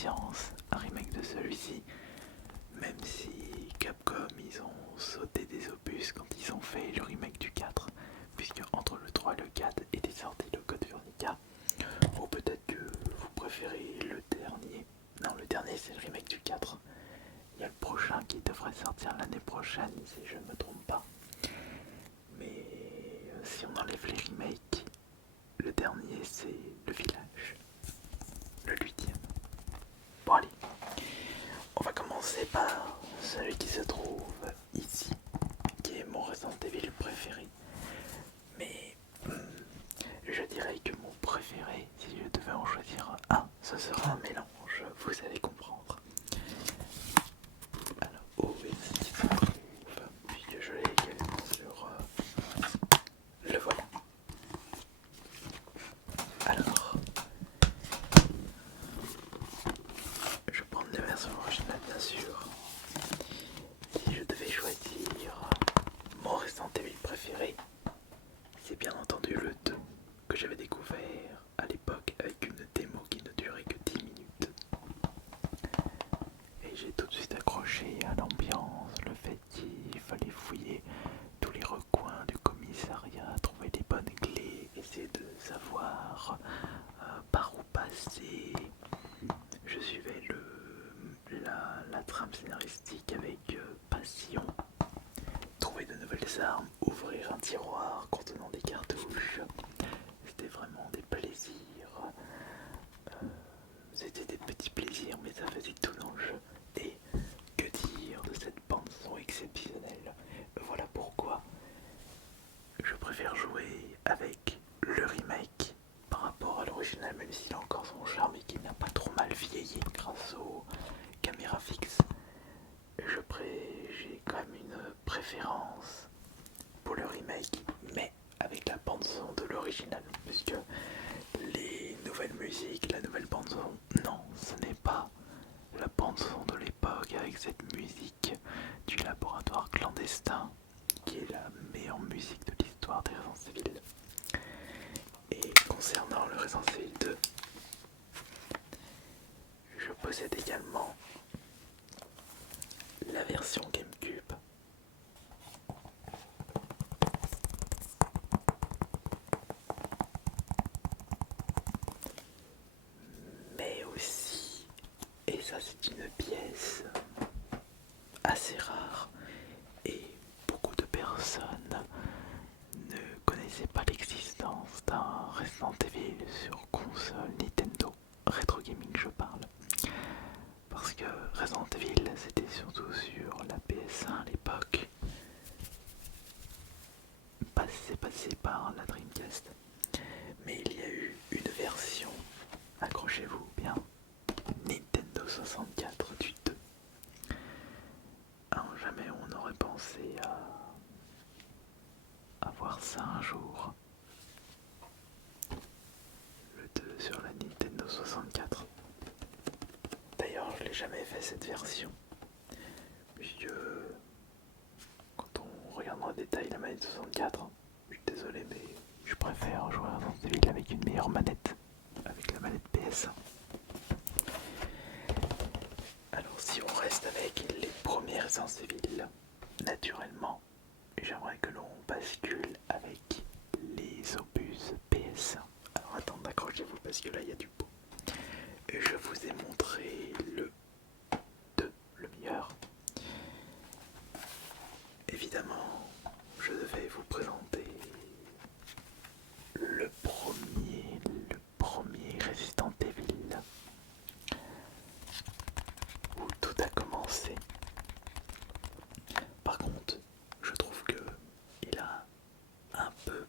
impatience un remake de celui-ci, même si Capcom ils ont sauté des opus quand ils ont fait le remake du 4, puisque entre le 3 et le 4 était sorti le Code Veronica, ou peut-être que vous préférez le dernier. Non, le dernier c'est le remake du 4. Il y a le prochain qui devrait sortir l'année prochaine si je ne me trompe pas. Mais si on enlève les remakes, le dernier c'est le village, le 8ème. Bon allez, on va commencer par celui qui se trouve ici, qui est mon Resident Evil préféré. Mais je dirais que mon préféré, si je devais en choisir un, ce serait un mélange, vous allez comprendre. Alors, où est-ce qu'il se trouve? Puisque je l'ai également sur... le voilà. Alors, je vais prendre la version originale bien sûr. Si je devais choisir mon Resident Evil préféré, c'est bien entendu le 2 que j'avais découvert à l'époque avec une démo qui ne durait que 10 minutes. Et j'ai tout de suite accroché à l'ambiance, le fait qu'il fallait fouiller tous les recoins du commissariat, trouver les bonnes clés, essayer de savoir par où passer. Je suivais la trame scénaristique avec passion. Trouver de nouvelles armes, ouvrir un tiroir contenant des cartouches, c'était vraiment des plaisirs. C'était des petits plaisirs, mais ça faisait tout dans le jeu. Et que dire de cette bande son exceptionnelle? Voilà pourquoi je préfère jouer avec le remake par rapport à l'original, même s'il a encore son charme et qu'il n'a pas trop mal vieilli grâce aux caméras fixes. J'ai quand même une préférence pour le remake, mais avec la bande son de l'original, puisque les nouvelles musiques, la nouvelle bande son, non, ce n'est pas la bande son de l'époque avec cette musique du laboratoire clandestin qui est la meilleure musique de l'histoire des Resident Evil. Et concernant le Resident Evil 2, je possède également la version GameCube. Mais aussi, et ça c'est une pièce assez rare, et beaucoup de personnes ne connaissaient pas l'existence d'un Resident Evil sur console Nintendo, rétro gaming je parle. Parce que Resident Evil c'était surtout sur la PS1 à l'époque, c'est passé par la Dreamcast. Mais il y a eu une version, accrochez-vous bien, Nintendo 64 du 2. Alors, jamais on n'aurait pensé à voir ça un jour. Le 2 sur la Nintendo 64. D'ailleurs, je l'ai jamais fait cette version. Puisque quand on regarde en détail la manette 64, je suis désolé mais je préfère jouer à Resident Evil avec une meilleure manette, avec la manette PS1. Alors si on reste avec les premiers Resident Evil, naturellement, j'aimerais que l'on bascule avec les opus PS1. Alors attendez, accrochez-vous parce que là il y a du beau. Je vous ai montré le 2, le meilleur. Évidemment, je devais vous présenter le premier Resident Evil, où tout a commencé. Par contre, je trouve que il a un peu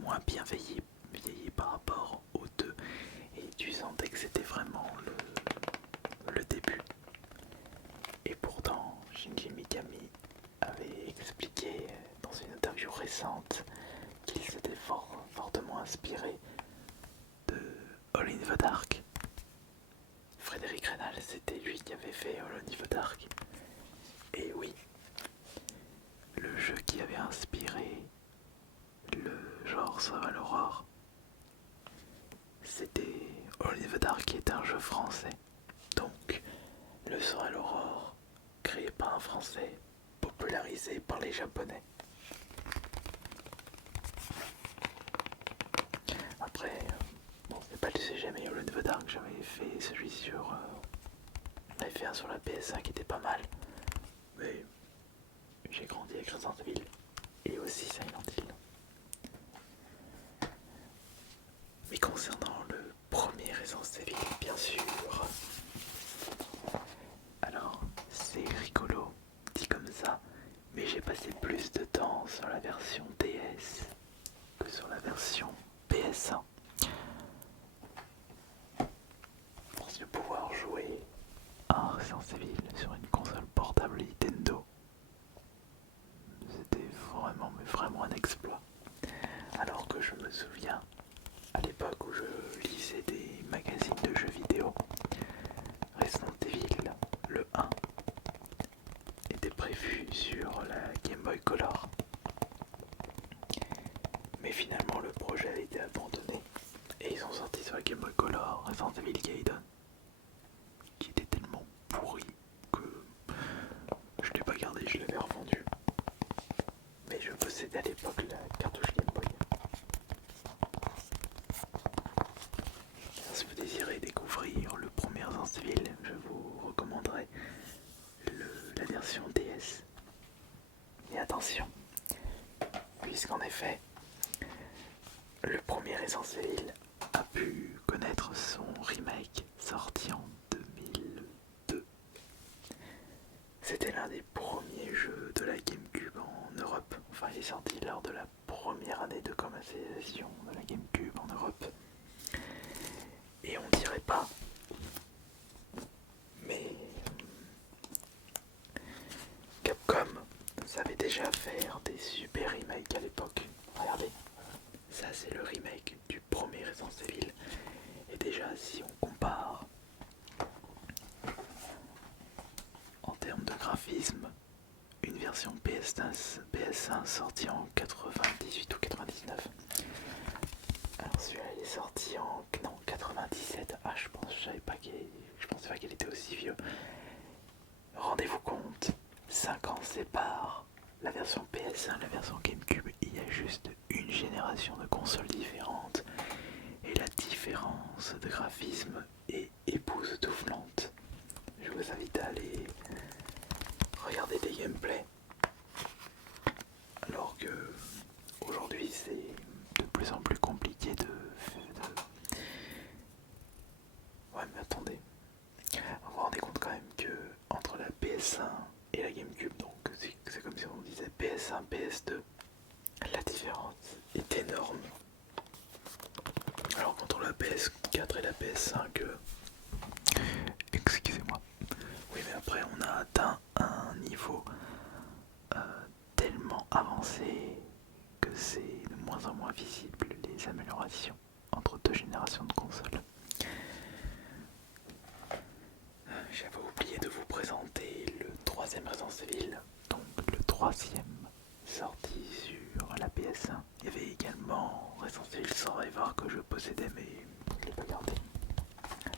moins bien vieilli par rapport aux deux, et tu sentais que c'était vraiment le début. Et pourtant, Shinji Mikami avait expliqué dans une interview récente qu'il s'était fortement inspiré de All in the Dark. Frédéric Reynal, c'était lui qui avait fait All in the Dark. Et oui, le jeu qui avait inspiré le genre Survival Horror, c'était All in the Dark, qui est un jeu français. Le sang à l'aurore, créé par un Français, popularisé par les Japonais. Après, bon, c'est pas le sujet, mais au niveau d'arc, j'avais fait celui sur... on avait fait un sur la PS1 qui était pas mal. Mais j'ai grandi avec Resident Evil et aussi Silent Hill. Mais concernant le premier Resident Evil, bien sûr, alors c'est rigolo, dit comme ça, mais j'ai passé plus de temps sur la version DS que sur la version PS1. Parce que pouvoir jouer à Resident Evil sur une console portable Nintendo, c'était vraiment un exploit. Alors que je me souviens, à l'époque où je lisais des magazines de jeux vidéo, Resident Evil, le 1, était prévu sur la Game Boy Color. Mais finalement le projet a été abandonné et ils ont sorti sur la Game Boy Color Resident Evil Gaiden, qui était tellement pourri que je l'ai pas gardé, je l'avais revendu. Mais je possédais à l'époque la cartouche Game Boy. Si vous désirez découvrir le premier Resident Evil, je vous recommanderais la version DS. Et attention, puisqu'en effet, le premier Resident Evil a pu connaître son remake sorti en 2002. C'était l'un des premiers jeux de la GameCube en Europe. Enfin, il est sorti lors de la première année de commercialisation de la GameCube en Europe. Et on dirait pas, mais Capcom savait déjà faire des super remakes à l'époque. Regardez, ça c'est le remake du premier Resident Evil. Et déjà, si on compare en termes de graphisme, une version PS1 sortie en 98 ou 99. Alors celui-là il est sorti en 97. Ah, je pensais pas qu'elle était aussi vieux. Rendez-vous compte, 5 ans séparent la version PS1 et la version GameCube. Il y a juste une génération de consoles différentes. Et la différence de graphisme est époustouflante. Je vous invite à aller regarder des gameplays. Alors que aujourd'hui c'est de plus en plus compliqué de... Ouais, mais attendez. Vous vous rendez compte quand même que entre la PS1 et la GameCube, donc c'est comme si on disait PS1, PS2, la différence est énorme. Alors qu'entre la PS4 et la PS5, excusez-moi. Oui, mais après on a atteint un niveau tellement avancé que c'est de moins en moins visible les améliorations entre deux générations de consoles. J'avais oublié de vous présenter le troisième Resident Evil, donc le troisième sorti sur la PS1. Il y avait également Resident Evil Survivor que je possédais mais je ne l'ai pas gardé.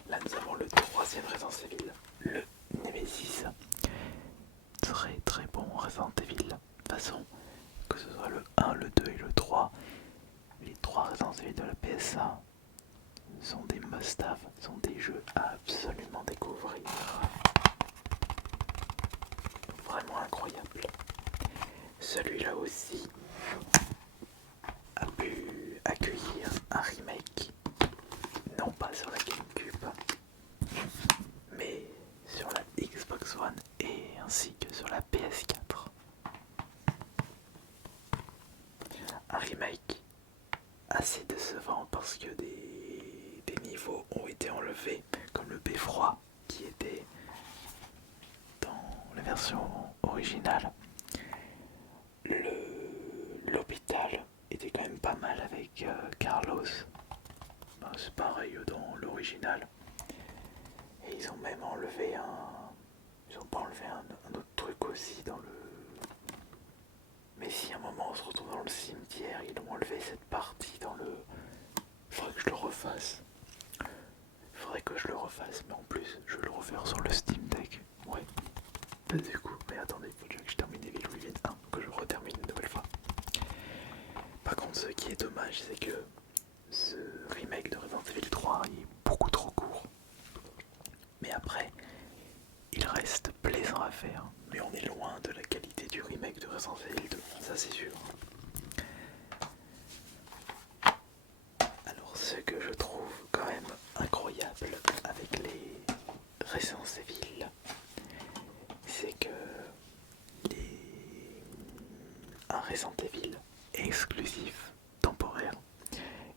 Là nous avons le troisième Resident Evil, le Nemesis. Très très bon Resident Evil. De toute façon, que ce soit le 1, le 2 et le 3, les 3 Resident Evil de la PS1 sont des must-have, sont des jeux à absolument découvrir. Vraiment incroyable. Celui-là aussi a pu accueillir un remake, non pas sur la GameCube, mais sur la Xbox One et ainsi que sur la PS4. Un remake assez décevant parce que des niveaux ont été enlevés, comme le beffroi qui était dans la version originale. L'hôpital était quand même pas mal avec Carlos. Ben, c'est pareil dans l'original. Et ils ont même enlevé ils ont pas enlevé un autre truc aussi dans le... Mais si à un moment on se retrouve dans le cimetière, ils ont enlevé cette partie dans le... Faudrait que je le refasse. Faudrait faudrait que je le refasse, mais en plus je vais le refaire sur le Steam Deck. Ouais. Bah, du coup, mais attendez, il faut déjà que je termine Evil Within 1, que je retermine une nouvelle fois. Par contre, ce qui est dommage, c'est que ce remake de Resident Evil 3 est beaucoup trop court. Mais après, il reste plaisant à faire. Mais on est loin de la qualité du remake de Resident Evil 2, ça c'est sûr. Alors ce que je trouve quand même incroyable avec les Resident Evil, c'est que un Resident Evil exclusif, temporaire,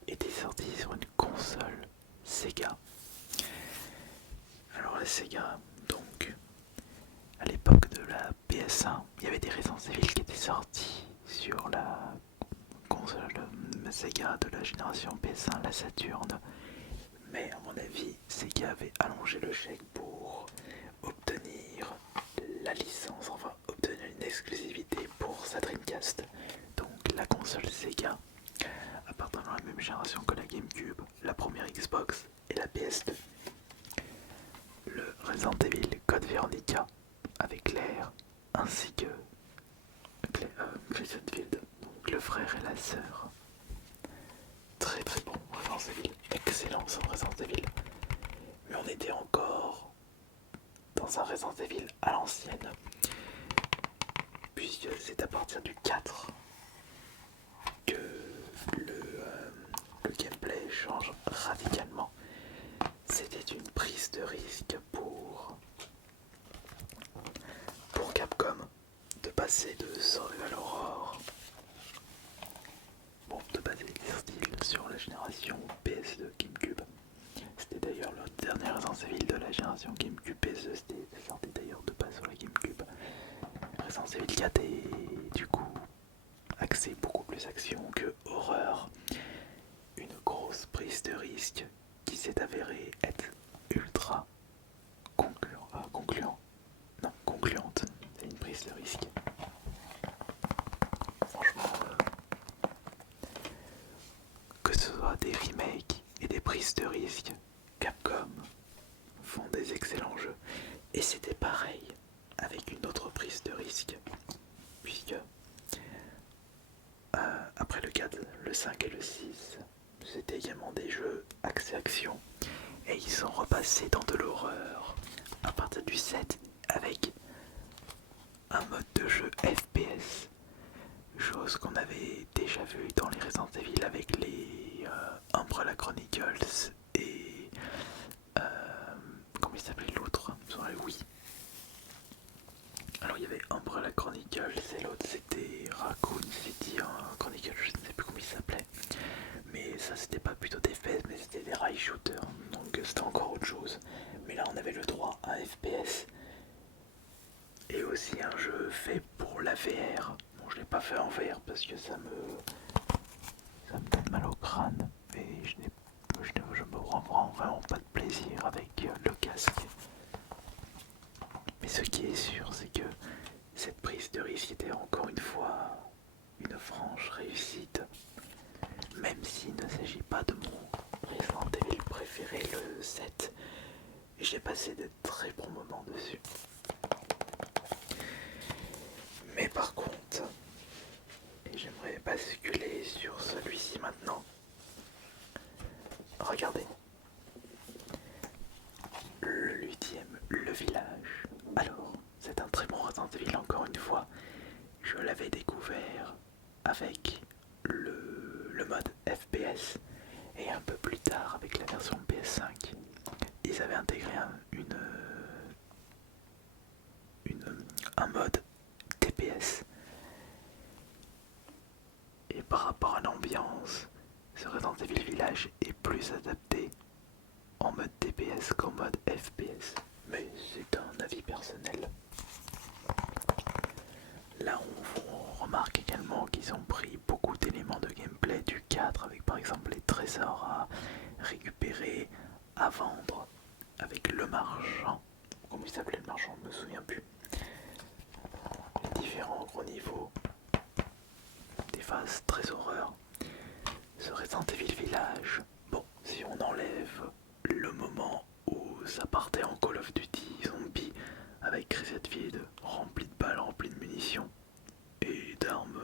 était sorti sur une console Sega. Alors la Sega, donc, à l'époque de la PS1, il y avait des Resident Evil qui étaient sortis sur la console Sega de la génération PS1, la Saturn. Mais à mon avis, Sega avait allongé le chèque pour obtenir la licence, enfin obtenir une exclusivité pour sa Dreamcast. Donc la console Sega appartenant à la même génération que la GameCube, la première Xbox et la PS2. Le Resident Evil Code Veronica avec Claire ainsi que Jason Field, donc le frère et la sœur. Très très bon Resident Evil, excellent ce Resident Evil. Mais on était encore dans un Resident Evil à l'ancienne, puisque c'est à partir du 4 que le gameplay change radicalement. C'était une prise de risque pour Capcom de passer de Survival Horror, bon, de passer les styles sur la génération PS2 GameCube. C'était d'ailleurs le dernier Resident Evil de la génération GameCube PS2, c'était sorti d'ailleurs de pas sur la GameCube. Resident Evil 4 est du coup axé beaucoup plus action que horreur. Une grosse prise de risque qui s'est avérée être ultra concluante. C'est une prise de risque. Franchement, que ce soit des remakes et des prises de risque, Capcom font des excellents jeux. Et c'était pareil avec une autre prise de risque, puisque après le 4, le 5 et le 6, c'était également des jeux axés action. Et ils sont repassés dans de l'horreur à partir du 7 avec un mode de jeu FPS, chose qu'on avait déjà vu dans les Resident Evil avec les Umbrella Chronicles et comment il s'appelait l'autre sur la Wii. Alors il y avait Umbrella Chronicles et l'autre c'était Raccoon City Chronicles, je ne sais plus comment il s'appelait. Mais ça c'était pas plutôt des FPS, mais c'était des rail shooters, donc c'était encore autre chose. Mais là on avait le droit à un FPS et aussi un jeu fait pour la VR. Bon, je l'ai pas fait en VR parce que ça me donne mal au crâne et je me prends vraiment pas de plaisir avec le casque. Mais ce qui est sûr, c'est que cette prise de risque était encore une fois une franche réussite. Même s'il ne s'agit pas de mon Resident Evil préféré, le 7, j'ai passé de très bons moments dessus. Mais par contre, et j'aimerais basculer sur celui-ci maintenant. Regardez. Le 8ème, le village. Alors, c'est un très bon Resident Evil encore une fois. Je l'avais découvert avec le mode FPS et un peu plus tard avec la version PS5. Ils avaient intégré un mode TPS. Et par rapport à l'ambiance, ce Resident Evil Village est plus adapté en mode TPS qu'en mode FPS. Mais c'est un avis personnel. Là on remarque également qu'ils ont pris beaucoup d'éléments de gameplay du 4 avec par exemple les trésors à récupérer, à vendre, avec le marchand. Comment il s'appelait le marchand, je me souviens plus. Les différents gros niveaux, des phases très horreur. Ce Resident Evil Village, bon, si on enlève le moment ça partait en Call of Duty Zombie avec Reset Field rempli de balles, rempli de munitions et d'armes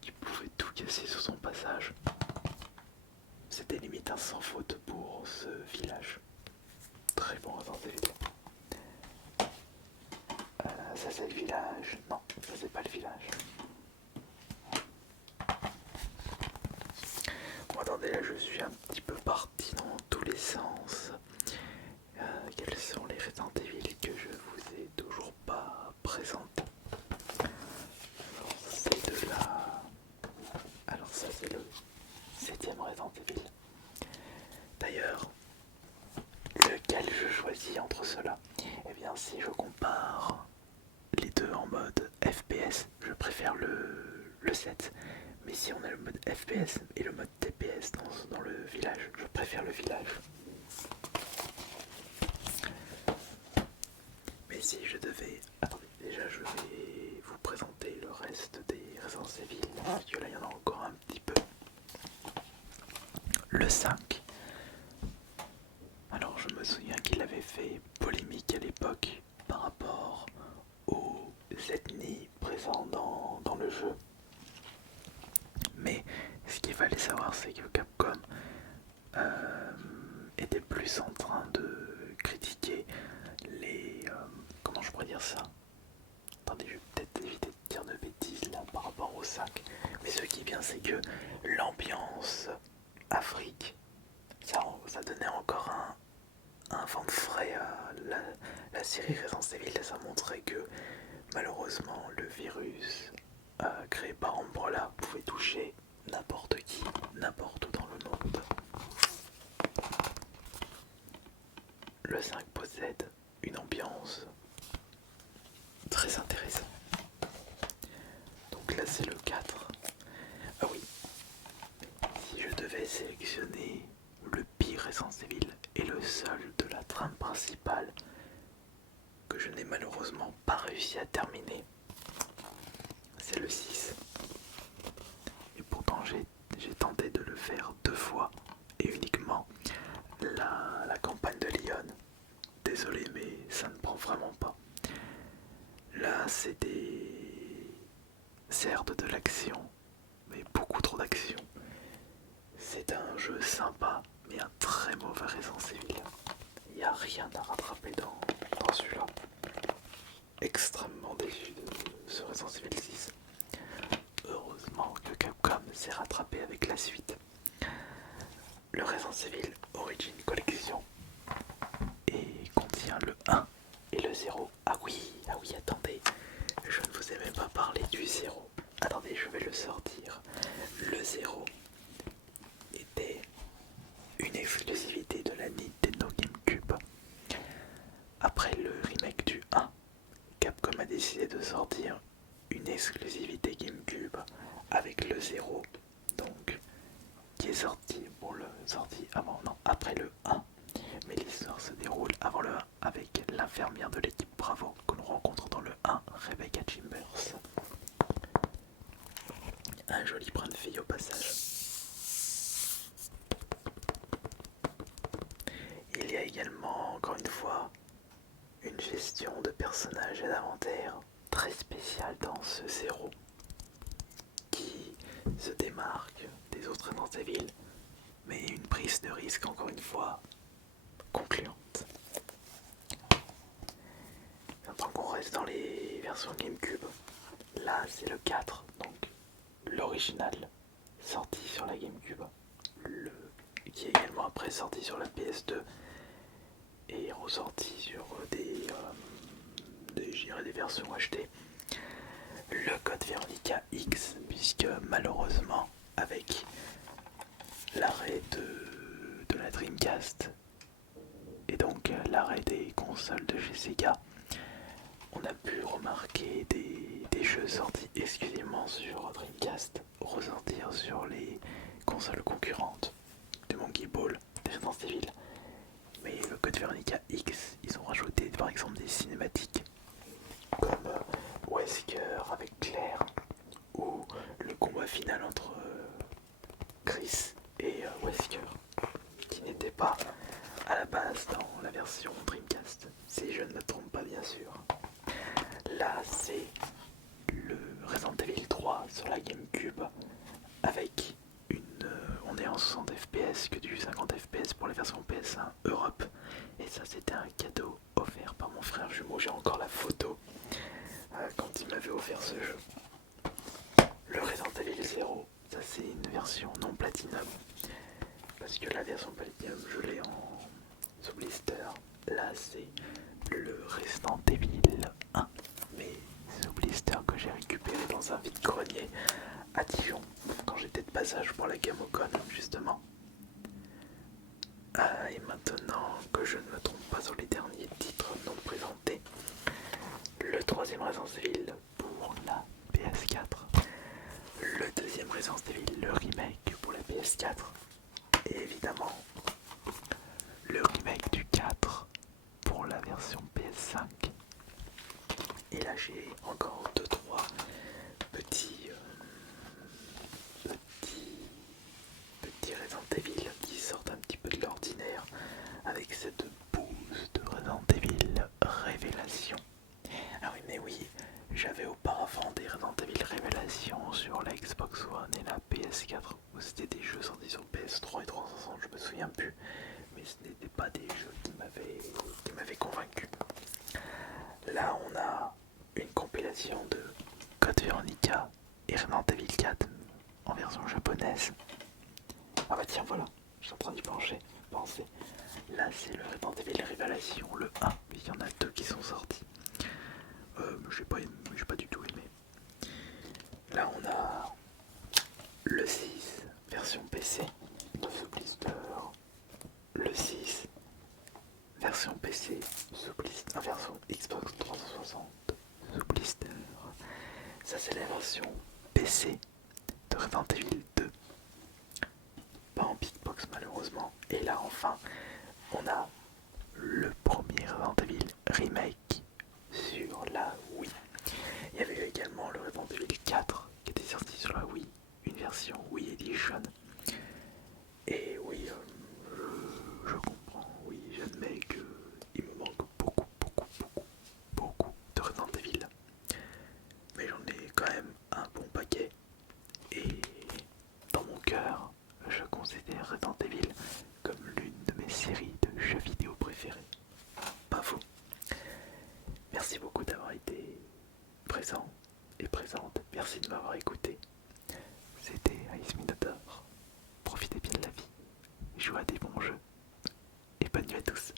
qui pouvaient tout casser sur son passage. C'était limite un sans faute pour ce village. Très bon Resident Evil. Ça c'est le village. Non, ça c'est pas le village. Bon attendez, là je suis un petit peu parti dans tous les sens. Quels sont les Resident Evil que je vous ai toujours pas présentés? Alors c'est de là. Alors ça c'est le 7ème Resident Evil. D'ailleurs, lequel je choisis entre ceux-là? Eh bien si je compare les deux en mode FPS, je préfère le 7. Mais si on a le mode FPS et le mode TPS dans le village, je préfère le village. Mais si je devais... Attendez, déjà je vais vous présenter le reste des Resident Evil, parce que là il y en a encore un petit peu. Le 5. Alors je me souviens qu'il avait fait polémique à l'époque par rapport aux ethnies présentes dans le jeu. Mais ce qu'il fallait savoir, c'est que Capcom était plus en train de critiquer les... comment je pourrais dire ça? Attendez, je vais peut-être éviter de dire de bêtises là par rapport au 5. Mais ce qui est bien, c'est que l'ambiance Afrique, ça donnait encore un vent de frais à la série Resident Evil. Ça montrait que malheureusement le virus créé par Umbrella pouvait toucher n'importe qui, n'importe où dans le monde. Le 5 possède une ambiance très intéressante. Donc là c'est le 4. Ah oui, si je devais sélectionner le pire Resident Evil et le seul de la trame principale que je n'ai malheureusement pas réussi à terminer, c'est le 6. Et pourtant j'ai tenté de le faire 2 fois et uniquement la campagne de Lyon. Désolé mais ça ne prend vraiment pas. Là c'est certes de l'action, mais beaucoup trop d'action. C'est un jeu sympa mais un très mauvais Resident Evil. Il n'y a rien à rattraper dans celui-là. Extrêmement déçu de ce Resident Evil 6. Heureusement que Capcom s'est rattrapé avec la suite. Le Resident Evil Origin Collection et contient le 1 et le 0. Ah oui, attendez, je ne vous ai même pas parlé du 0. Attendez, je vais le sortir. Le 0 était une exclusivité de la Nintendo GameCube. Après le remake du 1, Capcom a décidé de sortir une exclusivité GameCube avec le 0, donc qui est sorti après le 1, mais l'histoire se déroule avant le 1 avec l'infirmière de l'équipe Bravo que l'on rencontre dans le 1, Rebecca Chambers. Un joli brin de fille au passage. Il y a également, encore une fois, une gestion de personnages et d'inventaire très spéciale dans ce 0 qui se démarque des autres Resident Evil, mais une prise de risque encore une fois concluante. Tant qu'on reste dans les versions GameCube, là c'est le 4, donc l'original sorti sur la GameCube, qui est également après sorti sur la PS2 et ressorti sur des versions achetées. Le code Veronica X, puisque malheureusement avec l'arrêt de la Dreamcast et donc l'arrêt des consoles de chez Sega, on a pu remarquer des jeux sortis exclusivement sur Dreamcast ressortir sur les consoles concurrentes de Monkey Ball, des Resident Evil. Mais le code Veronica X, ils ont rajouté par exemple des cinématiques comme Wesker avec Claire ou le combat final entre Chris et Wesker qui n'était pas à la base dans la version Dreamcast, si je ne me trompe pas bien sûr. Là c'est le Resident Evil 3 sur la GameCube avec on est en 60 fps que du 50 fps pour la version PS1 Europe. Et ça c'était un cadeau offert par mon frère jumeau, j'ai encore la photo quand il m'avait offert ce jeu. Le Resident Evil 0, ça c'est une version non platinum, parce que la version platinum je l'ai en sous blister. Là c'est le Resident Evil 1, mais sous blister que j'ai récupéré dans un vide-grenier à Dijon quand j'étais de passage pour la Gamocon justement. Et maintenant que je ne me trompe pas sur les derniers titres non présentés, le troisième Resident Evil pour la PS4, le deuxième Resident Evil, le remake pour la PS4, et évidemment le remake du 4 pour la version PS5. Et là j'ai encore 2-3 petits Resident Evil qui sortent un petit peu de l'ordinaire avec cette bouse de Resident Evil Révélation. Ah oui, mais oui, j'avais auparavant des Resident Evil Révélation sur la Xbox One et la PS4 où c'était des jeux sortis sur PS3 et 360, je me souviens plus, mais ce n'étaient pas des jeux qui m'avaient convaincu. Là on a une compilation de Code Veronica et Resident Evil 4 en version japonaise. Ah bah tiens voilà, je suis en train d'y penser. Là c'est le Resident Evil Révélation, le 1, mais il y en a 2 qui sont sortis. J'ai pas du tout aimé. Là on a le 6 version PC sous blister, le 6 version PC sous blister, version Xbox 360 sous blister. Ça c'est la version PC de Resident Evil 2. Pas en big box malheureusement. Et là enfin on a le premier Resident Evil remake sur la Wii. Il y avait eu également le Resident Evil 4 qui était sorti sur la Wii, une version Wii Edition. Et oui, je comprends, oui, j'admets qu'il me manque beaucoup de Resident Evil. Mais j'en ai quand même un bon paquet. Et dans mon cœur, je considère Resident Evil comme l'une de mes séries de jeux vidéo préférées. Pas vous. Merci beaucoup d'avoir été présent et présente. Merci de m'avoir écouté. C'était Ice Minotaur. Profitez bien de la vie, jouez à des bons jeux et bonne nuit à tous.